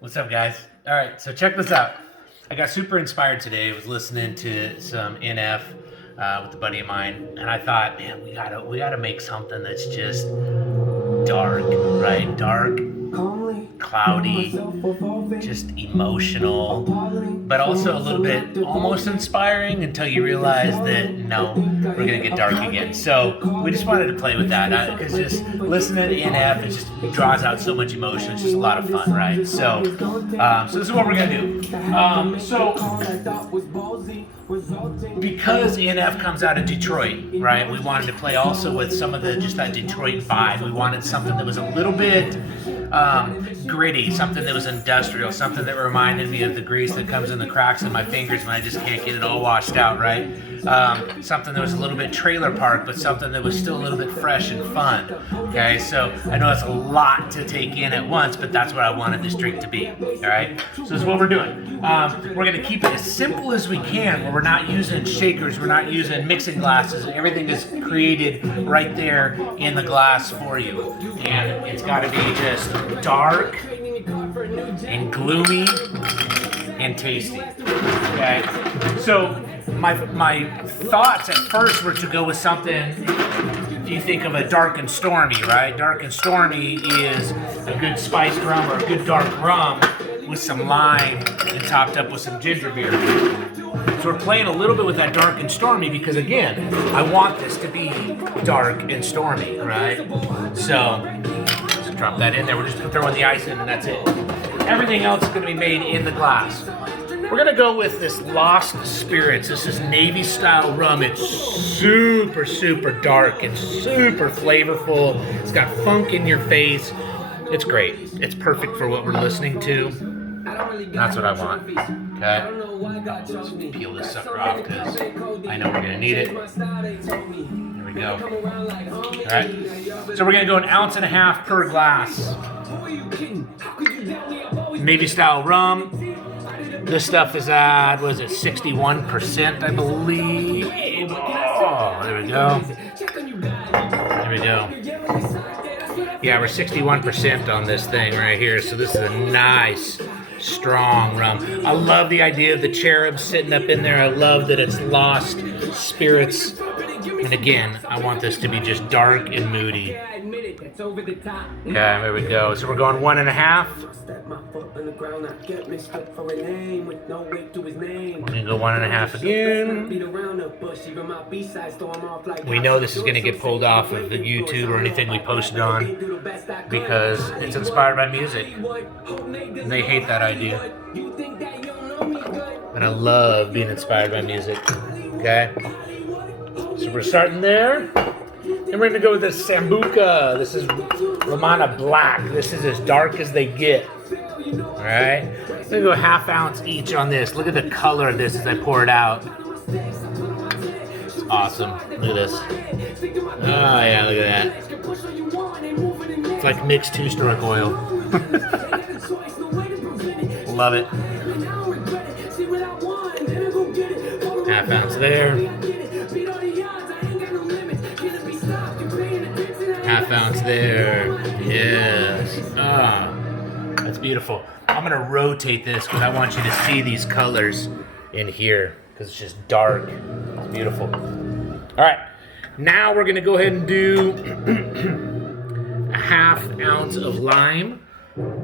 What's up, guys? All right, so check this out. I got super inspired today. I was listening to some NF with a buddy of mine, and I thought, man, we gotta make something that's just dark, right? Dark, cloudy, just emotional, but also a little bit almost inspiring until you realize that no, we're gonna get dark again. So we just wanted to play with that because just listening to NF, it just draws out so much emotion. It's just a lot of fun, right? So this is what we're gonna do. Because NF comes out of Detroit, right? We wanted to play also with some of that Detroit vibe. We wanted something that was a little bit gritty, something that was industrial, something that reminded me of the grease that comes in the cracks in my fingers when I just can't get it all washed out, right? Something that was a little bit trailer park, but something that was still a little bit fresh and fun. Okay, so I know that's a lot to take in at once, but that's what I wanted this drink to be. All right, so this is what we're doing. We're going to keep it as simple as we can, where we're not using shakers, we're not using mixing glasses. Everything is created right there in the glass for you, and it's got to be just dark and gloomy and tasty. Okay, so my thoughts at first were to go with something. You think of a dark and stormy, right? Dark and stormy is a good spiced rum or a good dark rum with some lime and topped up with some ginger beer. So we're playing a little bit with that dark and stormy because, again, I want this to be dark and stormy, right? So just drop that in there. We're just throwing the ice in and that's it. Everything else is going to be made in the glass. We're going to go with this Lost Spirits. This is Navy style rum. It's super, super dark. It's super flavorful. It's got funk in your face. It's great. It's perfect for what we're listening to. That's what I want. Okay? Let's peel this sucker off because I know we're going to need it. There we go. Alright. So we're going to go 1.5 ounces per glass. Navy style rum. This stuff is at, what is it, 61%, I believe. Oh, there we go. There we go. Yeah, we're 61% on this thing right here. So this is a nice, strong rum. I love the idea of the cherub sitting up in there. I love that it's Lost Spirits. And again, I want this to be just dark and moody. Okay, there we go. So we're going 1.5. We're gonna go 1.5 again. We know this is gonna get pulled off of the YouTube or anything we posted on because it's inspired by music. And they hate that idea. And I love being inspired by music. Okay? So we're starting there. And we're gonna go with this Sambuca. This is Romana Black. This is as dark as they get. Alright? I'm gonna go 1/2 ounce each on this. Look at the color of this as I pour it out. It's awesome. Look at this. Oh yeah, look at that. It's like mixed 2-stroke oil. Love it. 1/2 ounce there. 1/2 ounce there. Yes. Ah, that's beautiful. I'm going to rotate this because I want you to see these colors in here because it's just dark. It's beautiful. All right. Now we're going to go ahead and do 1/2 ounce of lime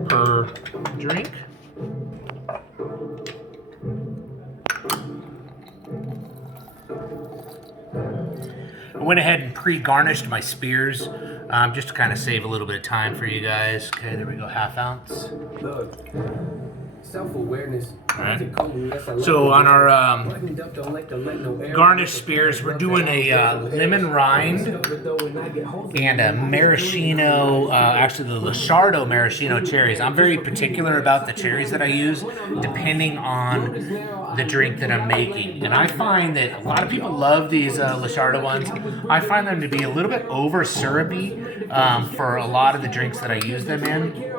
per drink. I went ahead and pre-garnished my spears just to kind of save a little bit of time for you guys. Okay, there we go, 1/2 ounce. Self-awareness. All right. So on our Garnish spears, we're doing a lemon rind and a maraschino, actually the Luxardo maraschino cherries. I'm very particular about the cherries that I use depending on the drink that I'm making. And I find that a lot of people love these Luxardo ones. I find them to be a little bit over syrupy for a lot of the drinks that I use them in.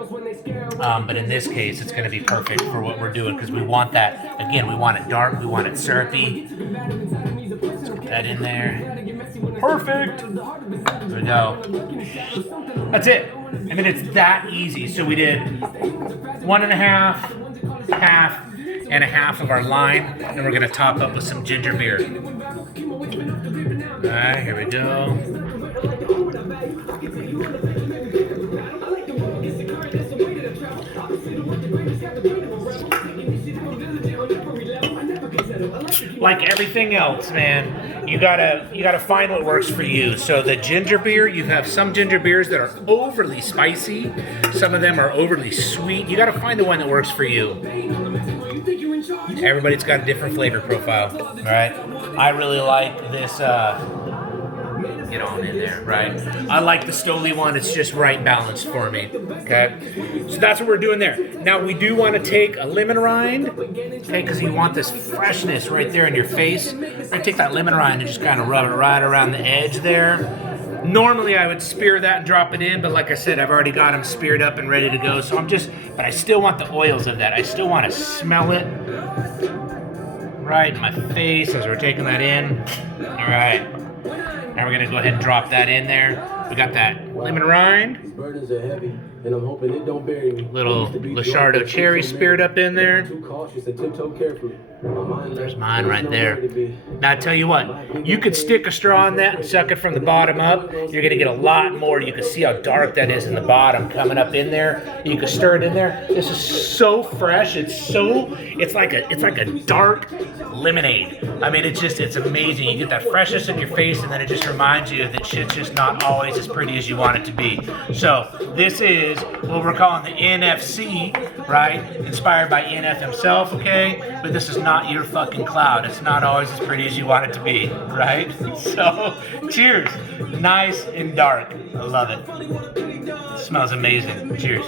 But in this case, it's going to be perfect for what we're doing because we want that, again, we want it dark, we want it syrupy. Let's put that in there. Perfect. There we go. That's it. And then it's that easy. So we did 1.5, half, and a half of our lime, and we're gonna top up with some ginger beer. All right, here we go. Like everything else, man, you gotta find what works for you. So the ginger beer, you have some ginger beers that are overly spicy, some of them are overly sweet. You gotta find the one that works for you. Everybody's got a different flavor profile, all right? I really like this, get on in there, right? I like the Stoli one, it's just right balanced for me, okay? So that's what we're doing there. Now we do want to take a lemon rind, okay, because you want this freshness right there in your face. I take that lemon rind and just kind of rub it right around the edge there. Normally I would spear that and drop it in, but like I said, I've already got them speared up and ready to go, so but I still want the oils of that. I still want to smell it right in my face as we're taking that in. All right. Now we're gonna go ahead and drop that in there. We got that lemon rind. Burdens are heavy, and I'm hoping it don't bury me. Little Luxardo cherry speared up in there. Too cautious and tiptoe carefully. There's mine right there. Now I tell you what, you could stick a straw in that and suck it from the bottom up. You're gonna get a lot more. You can see how dark that is in the bottom coming up in there. You can stir it in there. This is so fresh. It's like a dark lemonade. I mean, it's amazing. You get that freshness in your face, and then it just reminds you that shit's just not always as pretty as you want it to be. So this is what we're calling the NFC, right? Inspired by NF himself, okay? But this is not your fucking cloud. It's not always as pretty as you want it to be, right? So, cheers. Nice and dark. I love it. It smells amazing. Cheers.